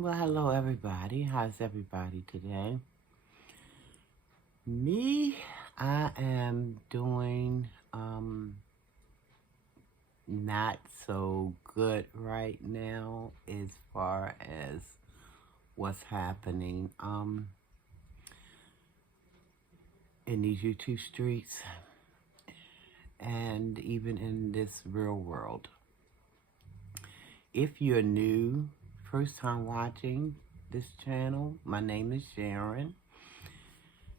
Well, hello everybody. How's everybody today? Me, I am doing not so good right now as far as what's happening in these YouTube streets and even in this real world. If you're new, first time watching this channel, my name is Sharon.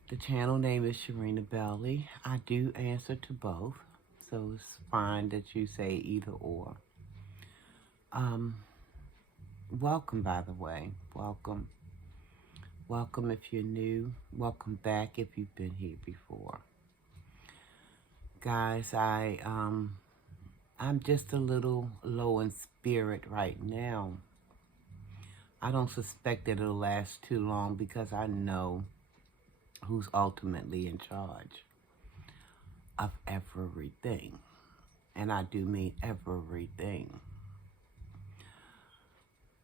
The channel name is Sharina Belly. I do answer to both, so it's fine that you say either or. Welcome, by the way. Welcome. Welcome if you're new. Welcome back if you've been here before. Guys, I'm just a little low in spirit right now. I don't suspect that it'll last too long because I know who's ultimately in charge of everything. And I do mean everything.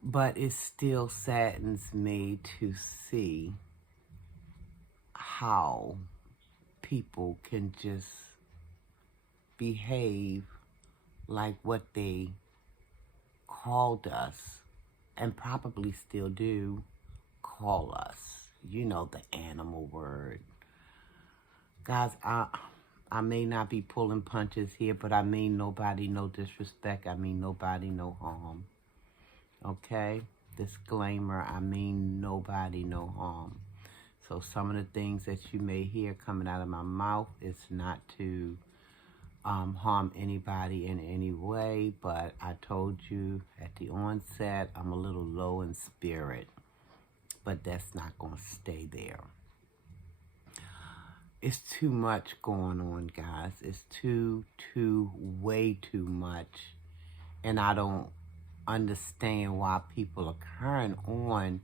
But it still saddens me to see how people can just behave like what they called us, and probably still do call us. You know, the animal word. Guys, I may not be pulling punches here, but I mean nobody, no disrespect. I mean nobody, no harm. Okay? Disclaimer, I mean nobody, no harm. So some of the things that you may hear coming out of my mouth is not to harm anybody in any way, but I told you at the onset, I'm a little low in spirit, but that's not going to stay there. It's too much going on, guys. It's way too much, and I don't understand why people are carrying on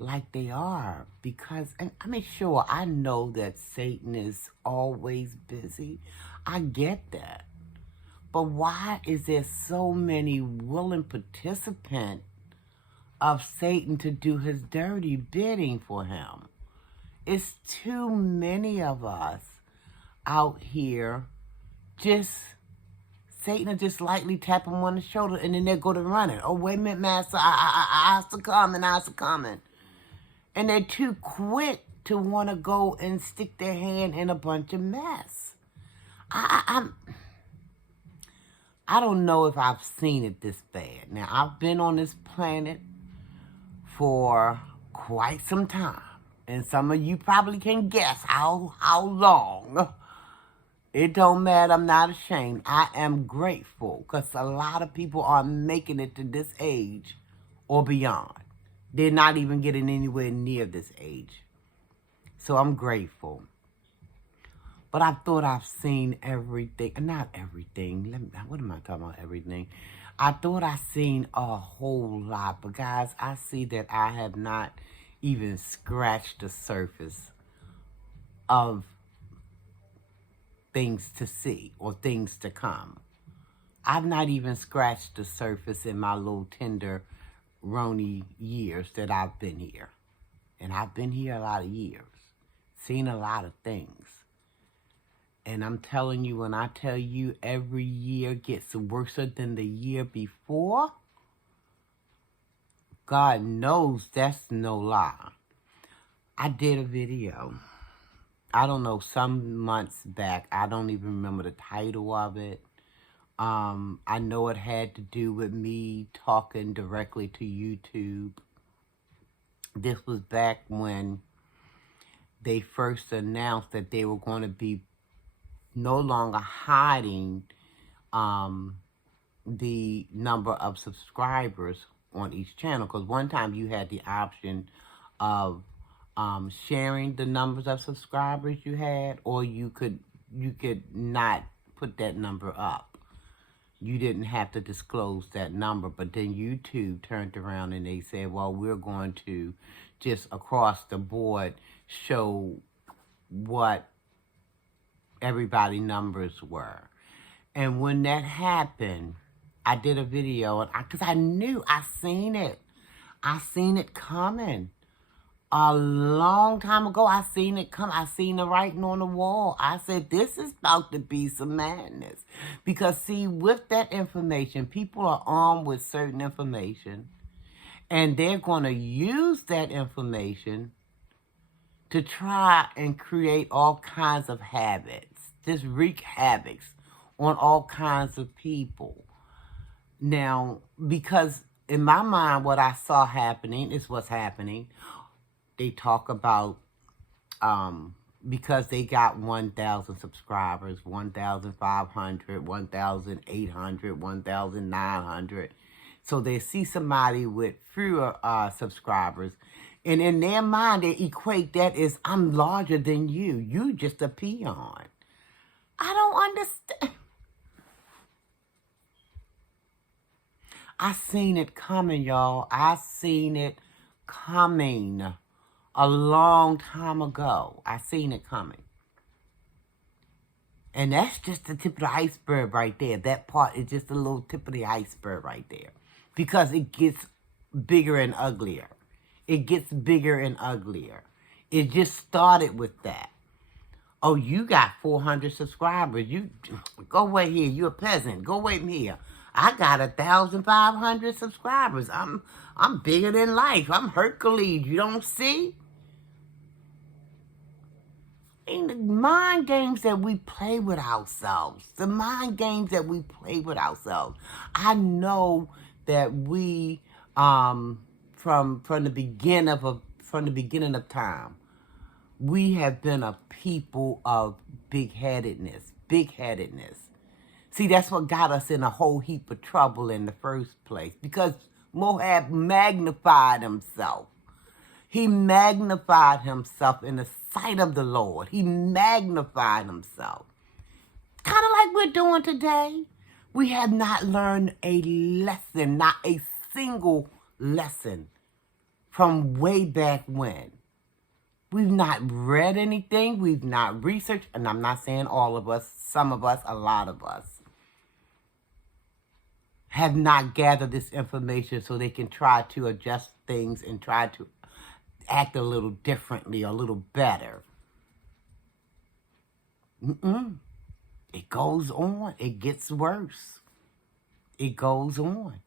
like they are, because, and I mean, sure, I know that Satan is always busy. I get that. But why is there so many willing participants of Satan to do his dirty bidding for him? It's too many of us out here just, Satan will just lightly tap him on the shoulder and then they'll go to running. Oh, wait a minute, Master, I succumbing. And they're too quick to want to go and stick their hand in a bunch of mess. I don't know if I've seen it this bad. Now, I've been on this planet for quite some time. And some of you probably can guess how long. It don't matter. I'm not ashamed. I am grateful because a lot of people are making it to this age or beyond. They're not even getting anywhere near this age. So I'm grateful. But I thought I've seen everything. Not everything. What am I talking about, everything? I thought I've seen a whole lot. But guys, I see that I have not even scratched the surface of things to see or things to come. I've not even scratched the surface in my little tenderoni years that I've been here. And I've been here a lot of years. Seen a lot of things. And I'm telling you, when I tell you every year gets worse than the year before, God knows that's no lie. I did a video, I don't know, some months back. I don't even remember the title of it. I know it had to do with me talking directly to YouTube. This was back when they first announced that they were going to be no longer hiding the number of subscribers on each channel. Because one time you had the option of sharing the numbers of subscribers you had, or you could not put that number up. You didn't have to disclose that number. But then YouTube turned around and they said, well, we're going to just across the board show what everybody numbers were. And when that happened, I did a video, and because I knew, I seen it. I seen it coming. A long time ago, I seen it come. I seen the writing on the wall. I said, this is about to be some madness. Because, see, with that information, people are armed with certain information, and they're going to use that information to try and create all kinds of habits, just wreak havocs on all kinds of people. Now, because in my mind, what I saw happening is what's happening. They talk about because they got 1,000 subscribers, 1,500, 1,800, 1,900. So they see somebody with fewer subscribers, and in their mind, they equate that as, I'm larger than you. You just a peon. I don't understand. I seen it coming, y'all. I seen it coming a long time ago. I seen it coming. And that's just the tip of the iceberg right there. That part is just a little tip of the iceberg right there. Because it gets bigger and uglier. It gets bigger and uglier. It just started with that. Oh, you got 400 subscribers. You go away here. You're a peasant. Go away from here. I got 1,500 subscribers. I'm bigger than life. I'm Hercules. You don't see? And the mind games that we play with ourselves. The mind games that we play with ourselves. I know that we from the beginning of time, we have been a people of big-headedness. See, that's what got us in a whole heap of trouble in the first place. Because Moab magnified himself. He magnified himself in the sight of the Lord. He magnified himself. Kind of like we're doing today. We have not learned a lesson, not a single lesson from way back when. We've not read anything. We've not researched. And I'm not saying all of us, some of us, a lot of us have not gathered this information so they can try to adjust things and try to act a little differently, a little better. It goes on. It gets worse. It goes on.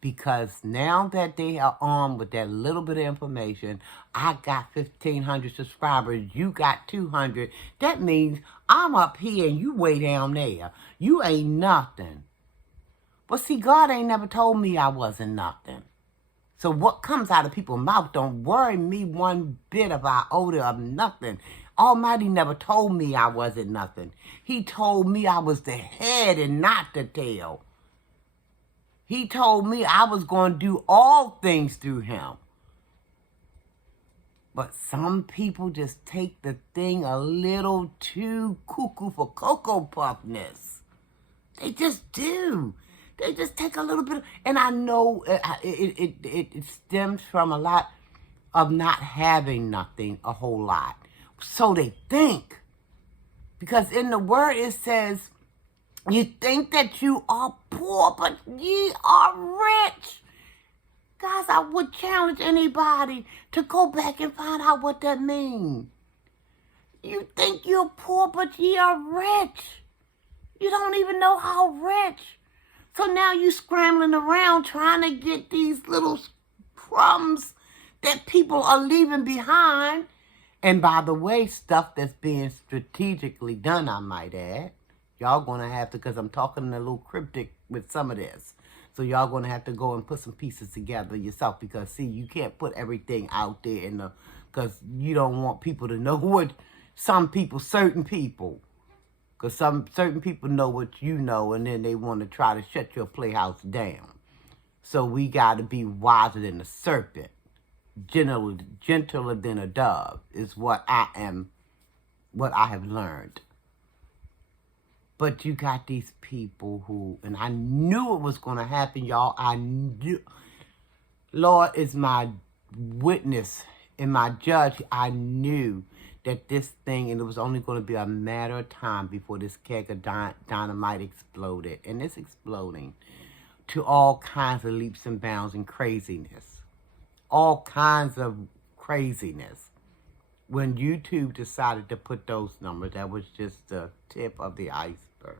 Because now that they are armed with that little bit of information, I got 1,500 subscribers, you got 200. That means I'm up here and you way down there. You ain't nothing. But see, God ain't never told me I wasn't nothing. So what comes out of people's mouth don't worry me one bit of iota of nothing. Almighty never told me I wasn't nothing. He told me I was the head and not the tail. He told me I was going to do all things through him. But some people just take the thing a little too cuckoo for Cocoa Puffness. They just do. They just take a little bit. And I know it stems from a lot of not having nothing, a whole lot. So they think. Because in the word it says, you think that you are poor, but ye are rich. Guys, I would challenge anybody to go back and find out what that means. You think you're poor, but ye are rich. You don't even know how rich. So now you scrambling around trying to get these little crumbs that people are leaving behind. And by the way, stuff that's being strategically done, I might add. Y'all going to have to, because I'm talking a little cryptic with some of this. So y'all going to have to go and put some pieces together yourself. Because, see, you can't put everything out there because you don't want people to know what certain people. Because certain people know what you know, and then they want to try to shut your playhouse down. So we got to be wiser than a serpent. Gentler than a dove is what I have learned. But you got these people who, and I knew it was going to happen, y'all. I knew. Lord is my witness and my judge. I knew that this thing, and it was only going to be a matter of time before this keg of dynamite exploded. And it's exploding. to all kinds of leaps and bounds and craziness. All kinds of craziness. When YouTube decided to put those numbers, that was just the tip of the iceberg.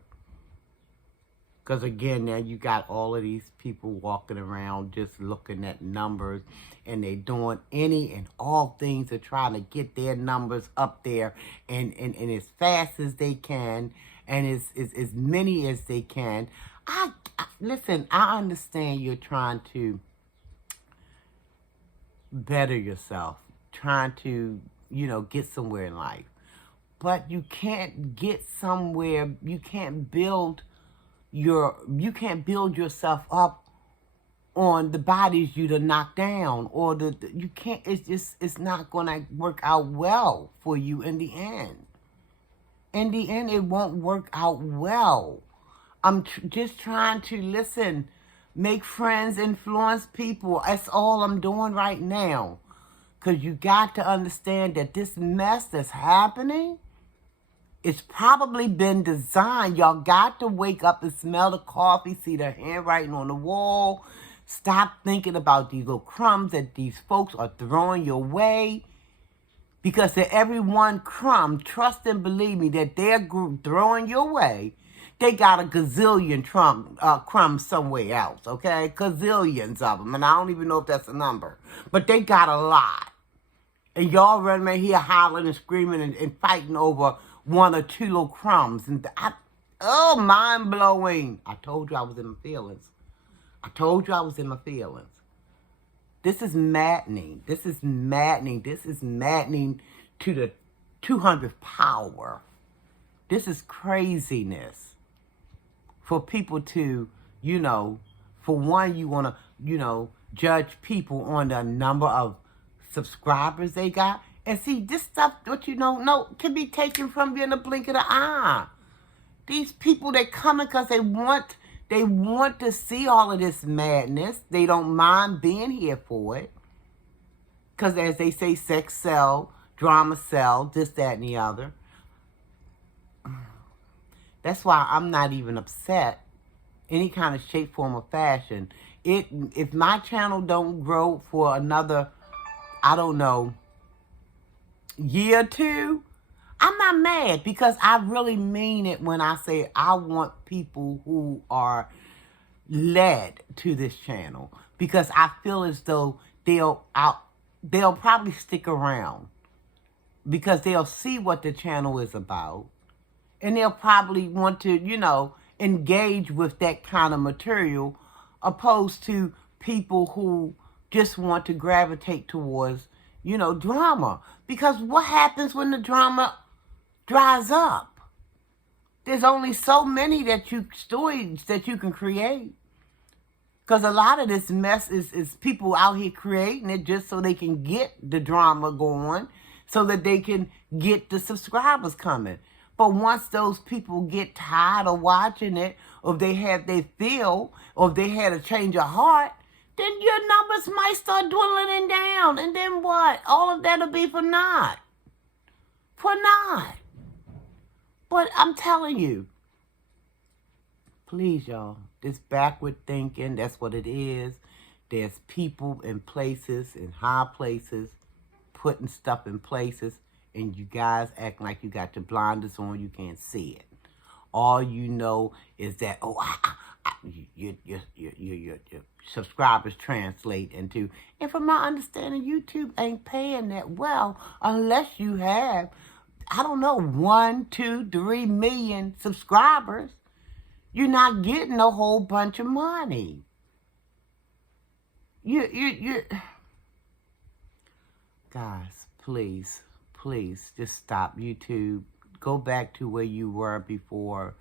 Because again, now you got all of these people walking around just looking at numbers, and they doing any and all things to try to get their numbers up there and as fast as they can and as many as they can. Listen, I understand you're trying to better yourself, trying to, get somewhere in life. But you can't get somewhere, you can't build yourself up on the bodies you to knock down, or you can't, it's not gonna work out well for you in the end. In the end, it won't work out well. I'm just trying to listen, make friends, influence people. That's all I'm doing right now. Because you got to understand that this mess that's happening, it's probably been designed. Y'all got to wake up and smell the coffee, see the handwriting on the wall. Stop thinking about these little crumbs that these folks are throwing your way. Because to every one crumb, trust and believe me, that they're throwing your way, they got a gazillion crumbs somewhere else, okay? Gazillions of them, and I don't even know if that's a number. But they got a lot. And y'all running around here hollering and screaming and fighting over 1 or 2 little crumbs. And mind-blowing. I told you I was in my feelings. This is maddening. This is maddening to the 200th power. This is craziness. For people to, for one, you want to, judge people on the number of subscribers they got. And see, this stuff, what you don't know, can be taken from you in a blink of the eye. These people, they coming because they want to see all of this madness. They don't mind being here for it. Because as they say, sex sell, drama sell, this, that, and the other. That's why I'm not even upset any kind of shape, form, or fashion. If my channel don't grow for another, I don't know, year or two, I'm not mad, because I really mean it when I say I want people who are led to this channel, because I feel as though they'll probably stick around because they'll see what the channel is about, and they'll probably want to, engage with that kind of material, opposed to people who just want to gravitate towards, drama. Because what happens when the drama dries up? There's only so many stories that you can create. Because a lot of this mess is people out here creating it just so they can get the drama going, so that they can get the subscribers coming. But once those people get tired of watching it, or if they feel, or if they had a change of heart, then your numbers might start dwindling down. And then what? All of that will be for naught. For naught. But I'm telling you, please, y'all, this backward thinking, that's what it is. There's people in places, in high places, putting stuff in places, and you guys acting like you got your blinders on, you can't see it. All you know is that, your subscribers translate into, and from my understanding, YouTube ain't paying that well unless you have, 1, 2, 3 million subscribers. You're not getting a whole bunch of money. Guys, please, just stop. YouTube, go back to where you were before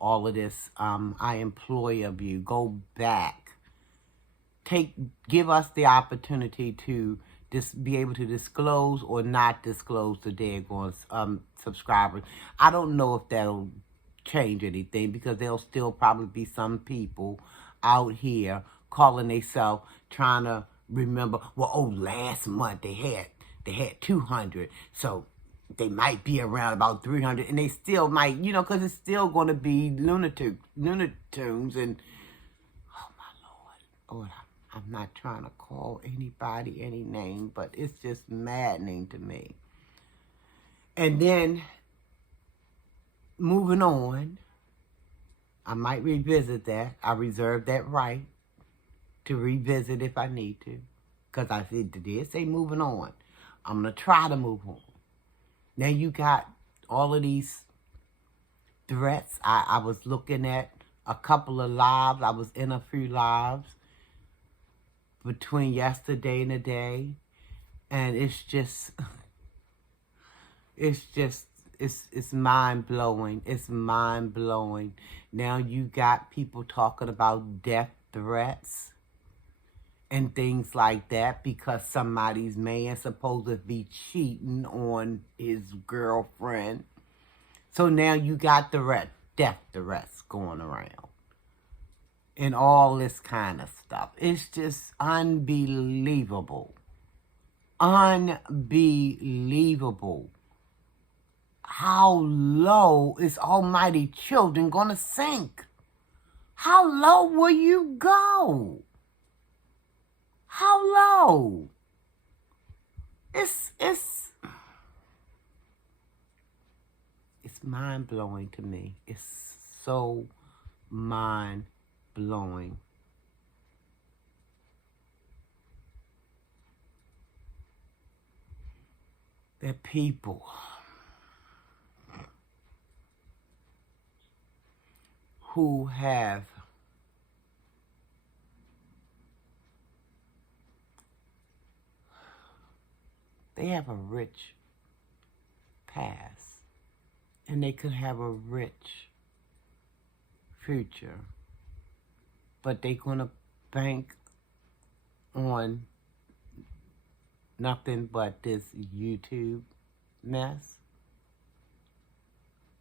all of this. I implore of you, go back. Give us the opportunity to be able to disclose or not disclose the daggone subscribers. I don't know if that'll change anything, because there'll still probably be some people out here calling themselves, trying to remember, last month they had 200, so they might be around about 300, and they still might, because it's still going to be Looney Tunes, and oh my Oh, I'm not trying to call anybody any name, but it's just maddening to me. And then, moving on, I might revisit that. I reserve that right to revisit if I need to. Because I did say moving on. I'm going to try to move on. Now you got all of these threats. I was looking at a couple of lives. I was in a few lives between yesterday and today. And it's mind-blowing. It's mind-blowing. Now you got people talking about death threats and things like that because somebody's man supposed to be cheating on his girlfriend. So now you got death threats going around. And all this kind of stuff. It's just unbelievable. Unbelievable. How low is almighty children gonna sink? How low will you go? How low? It's mind-blowing to me. It's so mind-blowing. That people who have a rich past and they could have a rich future, but they're gonna bank on nothing but this YouTube mess.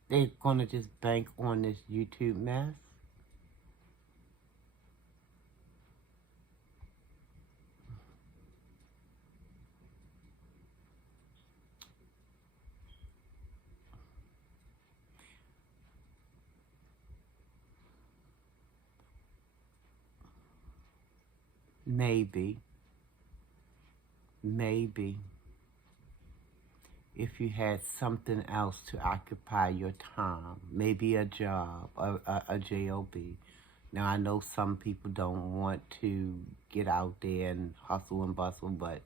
They're gonna just bank on this YouTube mess. Maybe if you had something else to occupy your time, maybe a job, a job. Now, I know some people don't want to get out there and hustle and bustle, but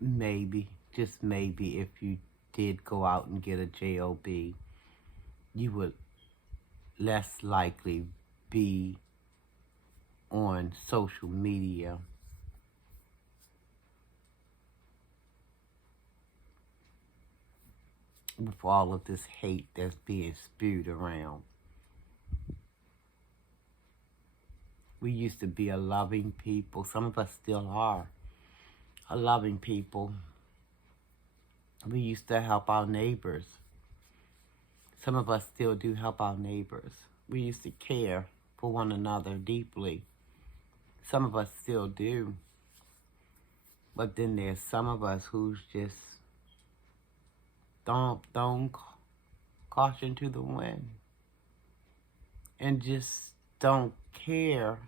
maybe, just maybe, if you did go out and get a job, you would less likely be on social media with all of this hate that's being spewed around. We used to be a loving people. Some of us still are a loving people. We used to help our neighbors. Some of us still do help our neighbors. We used to care for one another deeply. Some of us still do. But then there's some of us who's just thrown caution to the wind and just don't care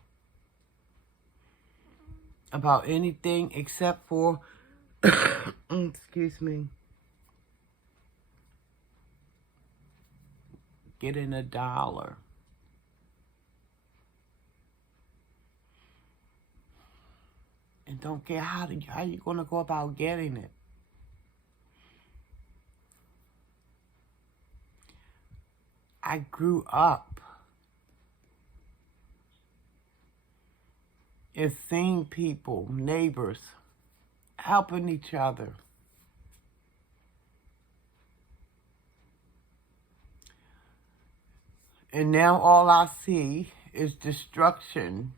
about anything except for, excuse me, getting $1. And don't care how you gonna go about getting it. I grew up and seeing people, neighbors, helping each other. And now all I see is destruction.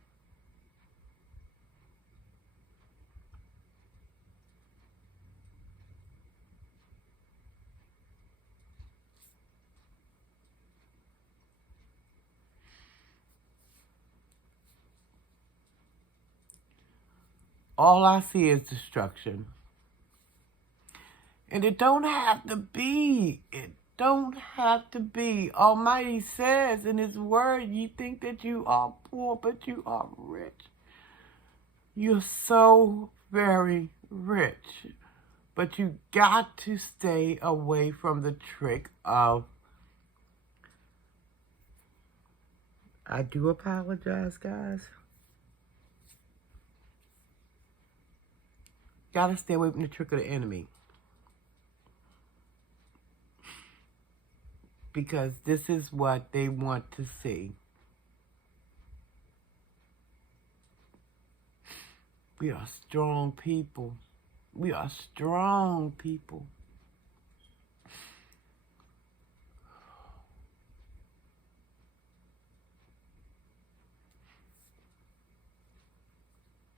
All I see is destruction. And it don't have to be don't have to be. Almighty says in his word, you think that you are poor, but you are rich. You're so very rich. But you got to stay away from the trick of, I do apologize, guys. Gotta stay away from the trick of the enemy. Because this is what they want to see. We are strong people. We are strong people.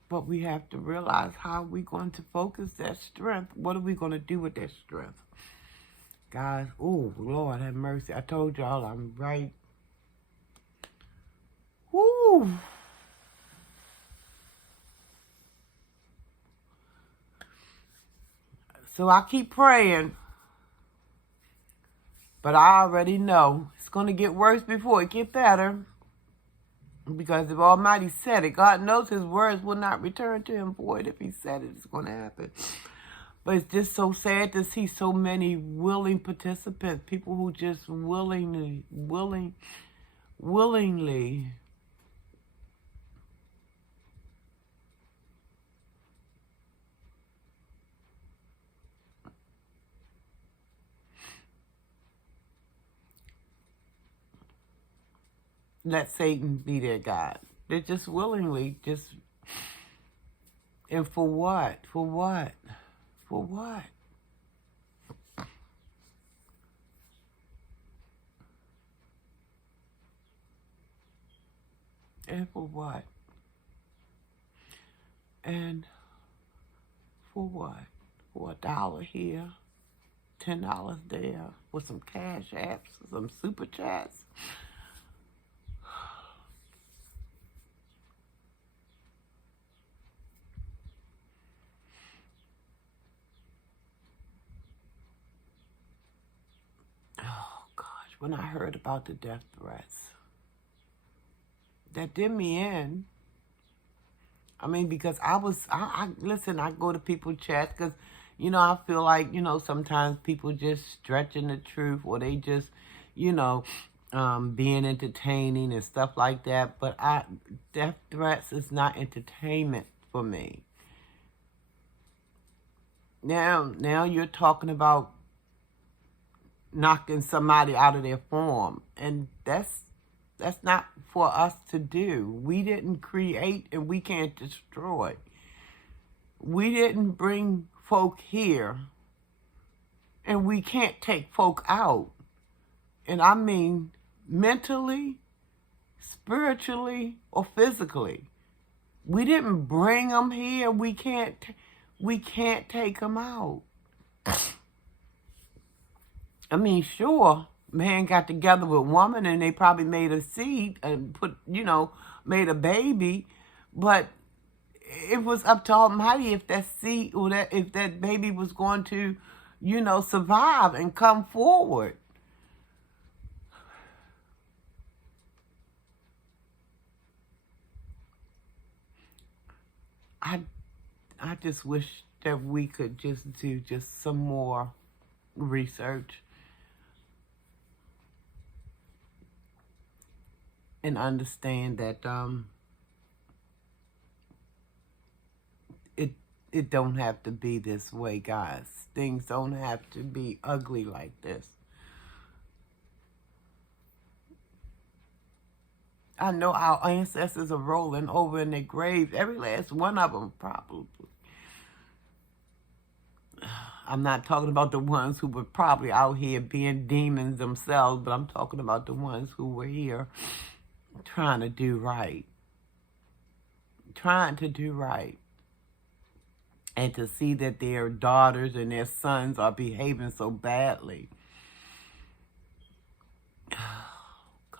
But we have to realize how we're going to focus that strength. What are we going to do with that strength? Guys, oh, Lord have mercy. I told y'all I'm right. Woo! So I keep praying. But I already know it's going to get worse before it get better. Because if Almighty said it, God knows his words will not return to him void. If he said it, it's going to happen. But it's just so sad to see so many willing participants, people who just willingly, let Satan be their God. They're just willingly, and for what? For what? For what? And for what? And for what? For $1 here, $10 there, with some cash apps, some super chats. Oh, gosh, when I heard about the death threats, that did me in. I mean, because listen, I go to people's chats because, I feel like, sometimes people just stretching the truth or they just, being entertaining and stuff like that. But death threats is not entertainment for me. Now you're talking about knocking somebody out of their form, and that's not for us to do. We didn't create and we can't destroy. We didn't bring folk here and we can't take folk out. And I mean mentally, spiritually, or physically. We didn't bring them here. We can't take them out. I mean, sure, man got together with woman and they probably made a seed and made a baby, but it was up to Almighty if that seed or if that baby was going to, survive and come forward. I just wish that we could just do some more research and understand that it don't have to be this way, guys. Things don't have to be ugly like this. I know our ancestors are rolling over in their graves, every last one of them probably. I'm not talking about the ones who were probably out here being demons themselves, but I'm talking about the ones who were here trying to do right. Trying to do right. And to see that their daughters and their sons are behaving so badly. Oh, gosh.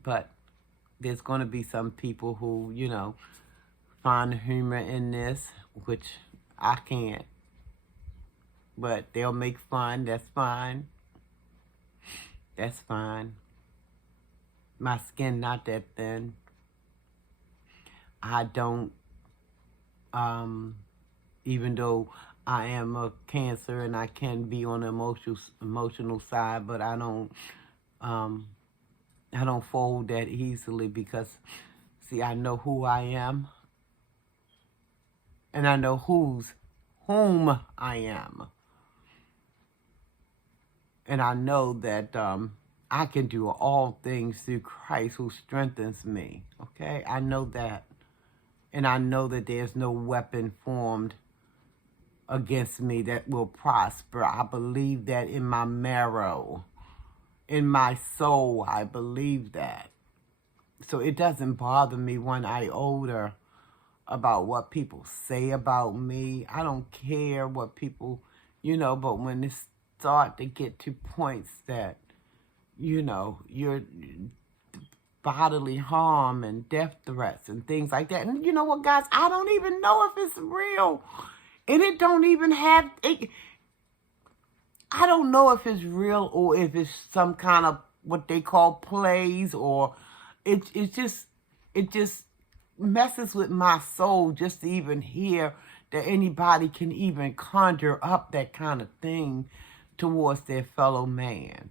But there's going to be some people who, find humor in this, which I can't. but they'll make fun. That's fine. That's fine. My skin not that thin. I don't, even though I am a Cancer and I can be on the emotional side, but I don't fold that easily because, see, I know who I am and I know whom I am. And I know that I can do all things through Christ who strengthens me. Okay? I know that. And I know that there's no weapon formed against me that will prosper. I believe that in my marrow. In my soul, I believe that. So it doesn't bother me one iota about what people say about me. I don't care what people, but when it start to get to points that, you're bodily harm and death threats and things like that. And you know what, guys? I don't even know if it's real. And it don't even have... I don't know if it's real or if it's some kind of what they call plays, or it just messes with my soul just to even hear that anybody can even conjure up that kind of thing towards their fellow man.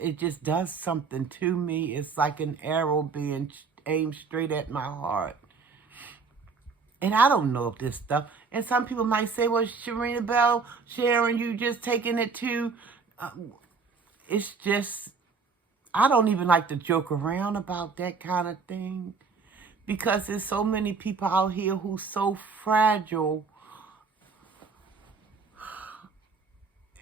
It just does something to me. It's like an arrow being aimed straight at my heart. And I don't know if this stuff, and some people might say, well, Sharina Bell, Sharon, you just taking it too. It's just, I don't even like to joke around about that kind of thing, because there's so many people out here who's so fragile.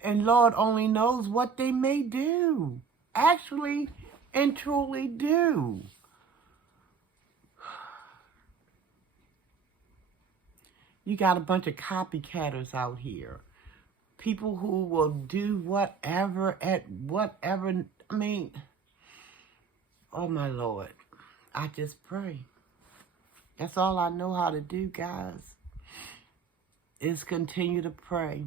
And Lord only knows what they may do. Actually and truly do. You got a bunch of copycatters out here. People who will do whatever at whatever. I mean, oh my Lord. I just pray. That's all I know how to do, guys. Is continue to pray.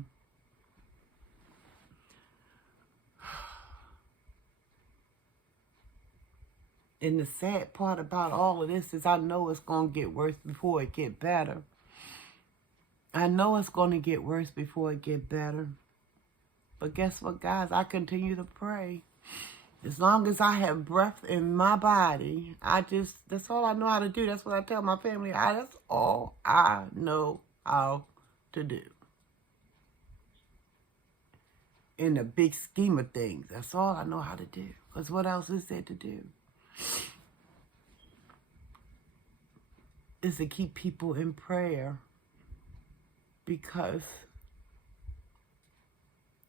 And the sad part about all of this is I know it's going to get worse before it get better. I know it's going to get worse before it get better. But guess what, guys? I continue to pray. As long as I have breath in my body, that's all I know how to do. That's what I tell my family. That's all I know how to do. In the big scheme of things, that's all I know how to do. Because what else is there to do? Is to keep people in prayer. Because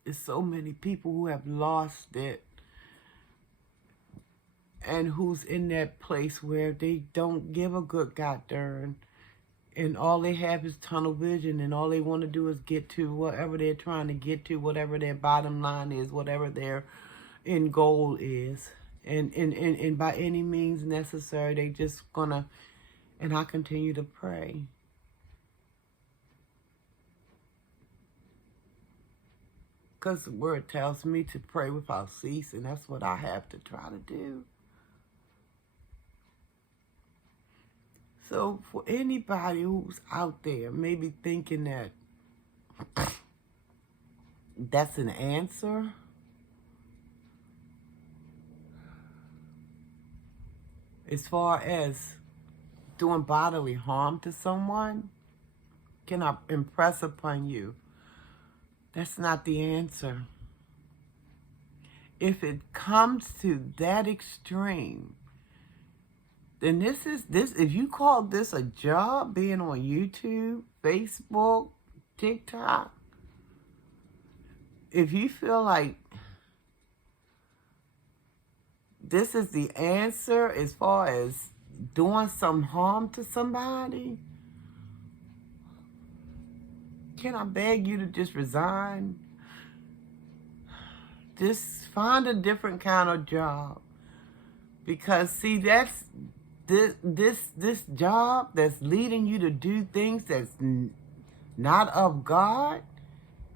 there's so many people who have lost it and who's in that place where they don't give a good goddamn, and all they have is tunnel vision, and all they want to do is get to whatever they're trying to get to, whatever their bottom line is, whatever their end goal is, and by any means necessary, they just gonna, and I continue to pray. Because the word tells me to pray without ceasing. That's what I have to try to do. So for anybody who's out there maybe thinking that that's an answer, as far as doing bodily harm to someone, can I impress upon you? That's not the answer. If it comes to that extreme, then if you call this a job, being on YouTube, Facebook, TikTok, if you feel like this is the answer as far as doing some harm to somebody, can I beg you to just resign? Just find a different kind of job. Because see, that's this job that's leading you to do things that's not of God,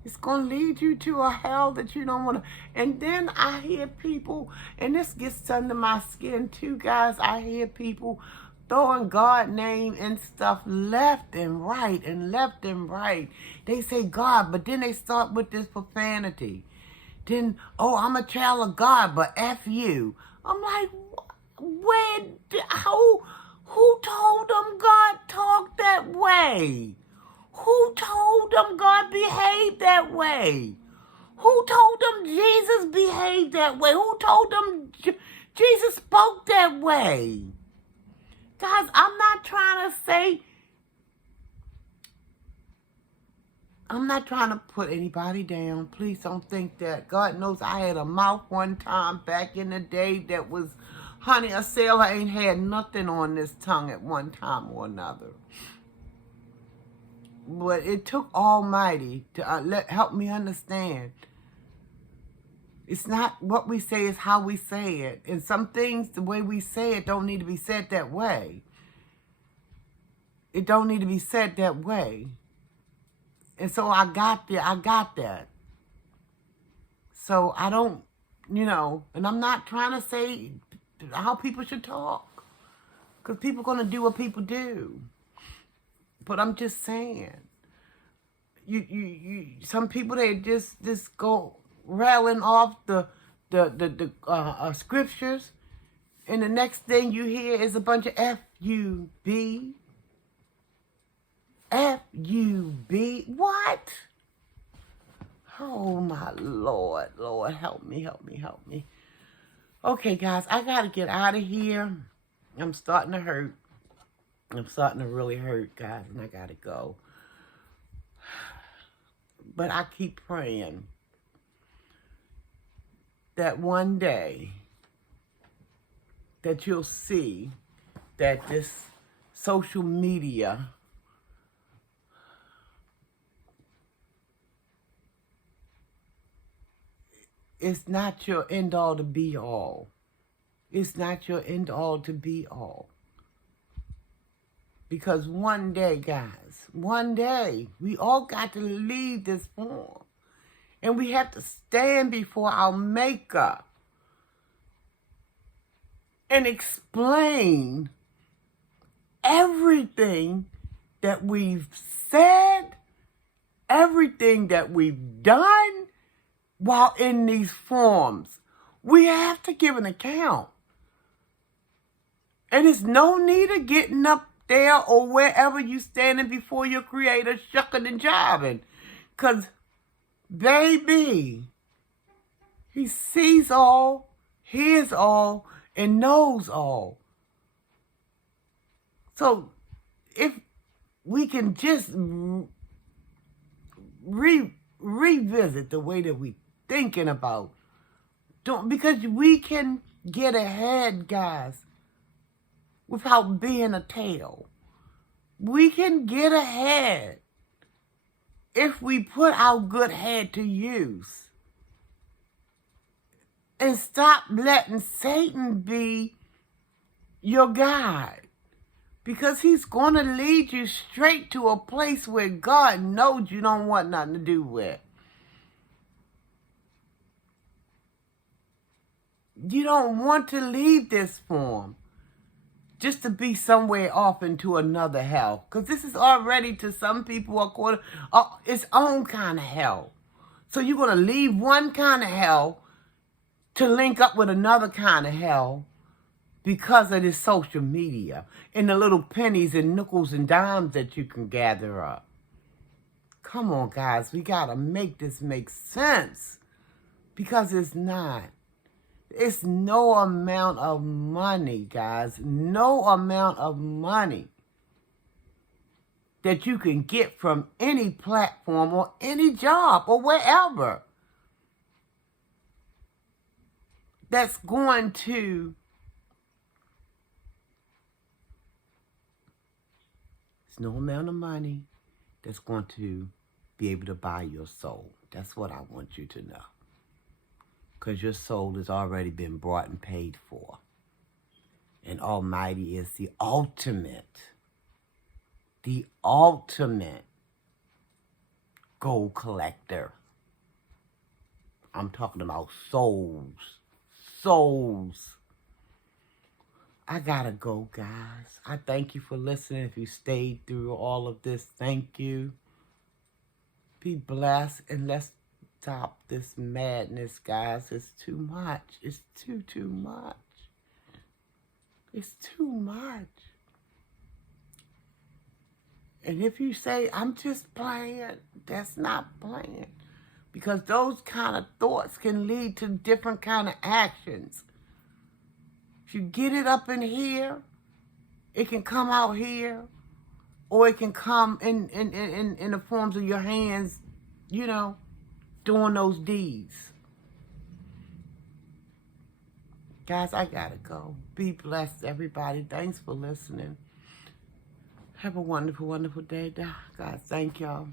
It's going to lead you to a hell that you don't want to. And then I hear people, and this gets under my skin too, guys. I hear people throwing God name and stuff left and right and left and right. They say God, but then they start with this profanity. Then, oh, I'm a child of God, but F you. I'm like, who told them God talked that way? Who told them God behaved that way? Who told them Jesus behaved that way? Who told them Jesus spoke that way? Guys, I'm not trying to put anybody down. Please don't think that. God knows I had a mouth one time back in the day that was, honey, a sailor ain't had nothing on this tongue at one time or another. But it took Almighty to help me understand. It's not what we say, it's how we say it. And some things, the way we say it, don't need to be said that way. It don't need to be said that way. And so I got that. So I don't, and I'm not trying to say how people should talk. Because people are going to do what people do. But I'm just saying, some people, they just go railing off the scriptures, and the next thing you hear is a bunch of F-U-B. F-U-B. What? Oh, my Lord. Lord, help me. Okay, guys, I got to get out of here. I'm starting to hurt. I'm starting to really hurt, guys, and I got to go. But I keep praying that one day that you'll see that this social media is not your end all to be all. It's not your end all to be all. Because one day, guys, one day, we all got to leave this form. And we have to stand before our Maker and explain everything that we've said, everything that we've done while in these forms. We have to give an account. And there's no need of getting up there or wherever you standing before your Creator shucking and jiving. Because, baby, He sees all, hears all, and knows all. So, if we can just revisit the way that we thinking about, because we can get ahead, guys, without being a tail. We can get ahead if we put our good head to use and stop letting Satan be your guide, because he's going to lead you straight to a place where God knows you don't want nothing to do with. You don't want to leave this form just to be somewhere off into another hell. Because this is already, to some people, its own kind of hell. So you're going to leave one kind of hell to link up with another kind of hell because of this social media and the little pennies and nickels and dimes that you can gather up. Come on, guys. We got to make this make sense, because it's not. It's no amount of money, guys. No amount of money that you can get from any platform or any job or wherever that's going to, it's no amount of money that's going to be able to buy your soul. That's what I want you to know. Because your soul has already been bought and paid for. And Almighty is the ultimate gold collector. I'm talking about souls. Souls. I gotta go, guys. I thank you for listening. If you stayed through all of this, thank you. Be blessed, and let's stop this madness, guys. It's too much. It's too much. It's too much. And if you say, I'm just playing, that's not playing. Because those kind of thoughts can lead to different kind of actions. If you get it up in here, it can come out here. Or it can come in the forms of your hands, you know, doing those deeds. Guys, I gotta go. Be blessed, everybody. Thanks for listening. Have a wonderful, wonderful day. God, thank y'all.